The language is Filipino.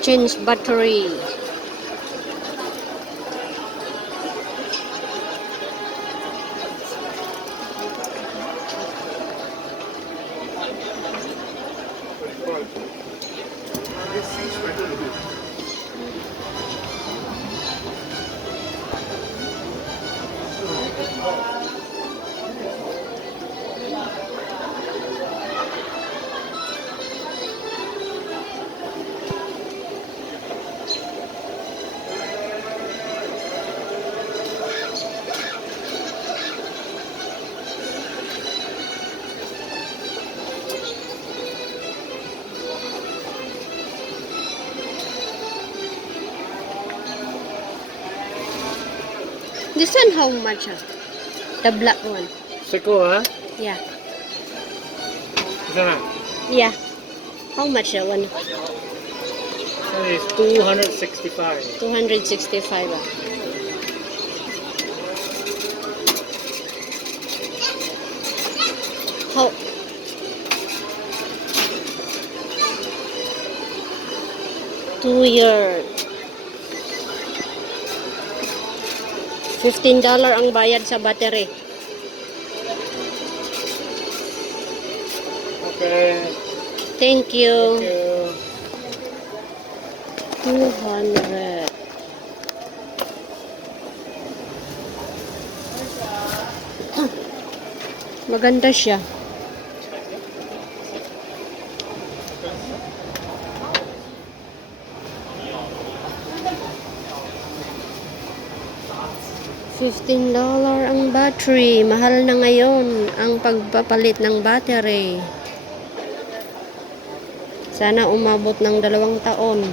Change battery. This one how much? The black one. Siko, ha? Yeah. Isa na. Yeah. How much that one? That is 265. 265. How? $2 $15 ang bayad sa battery. Okay. Thank you. Thank you. 200. Maganda siya. $15 ang battery. Mahal na ngayon ang pagpapalit ng battery. Sana umabot ng 2 taon.